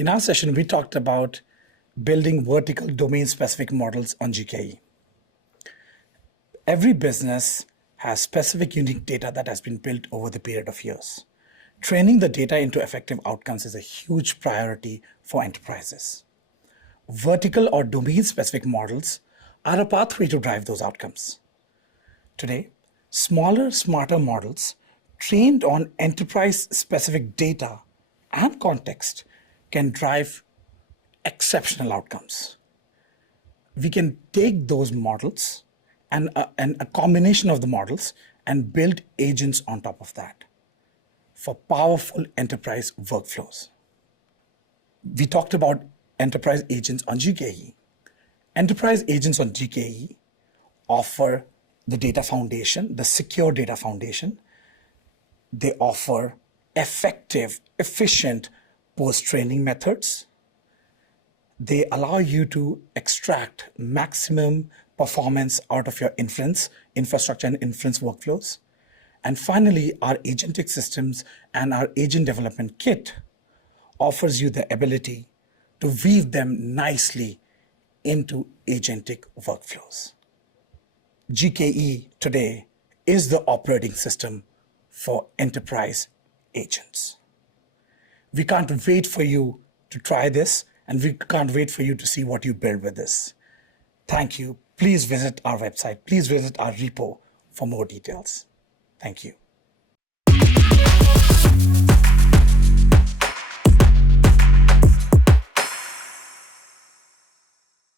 In our session, we talked about building vertical domain-specific models on GKE. Every business has specific unique data that has been built over the period of years. Training the data into effective outcomes is a huge priority for enterprises. Vertical or domain-specific models are a pathway to drive those outcomes. Today, smaller, smarter models trained on enterprise-specific data and context can drive exceptional outcomes. We can take those models and a combination of the models and build agents on top of that for powerful enterprise workflows. We talked about enterprise agents on GKE. Enterprise agents on GKE offer the data foundation, the secure data foundation. They offer effective, efficient post-training methods. They allow you to extract maximum performance out of your inference, infrastructure and inference workflows. And finally, our agentic systems and our agent development kit offers you the ability to weave them nicely into agentic workflows. GKE today is the operating system for enterprise agents. We can't wait for you to try this, and we can't wait for you to see what you build with this. Thank you. Please visit our website. Please visit our repo for more details. Thank you.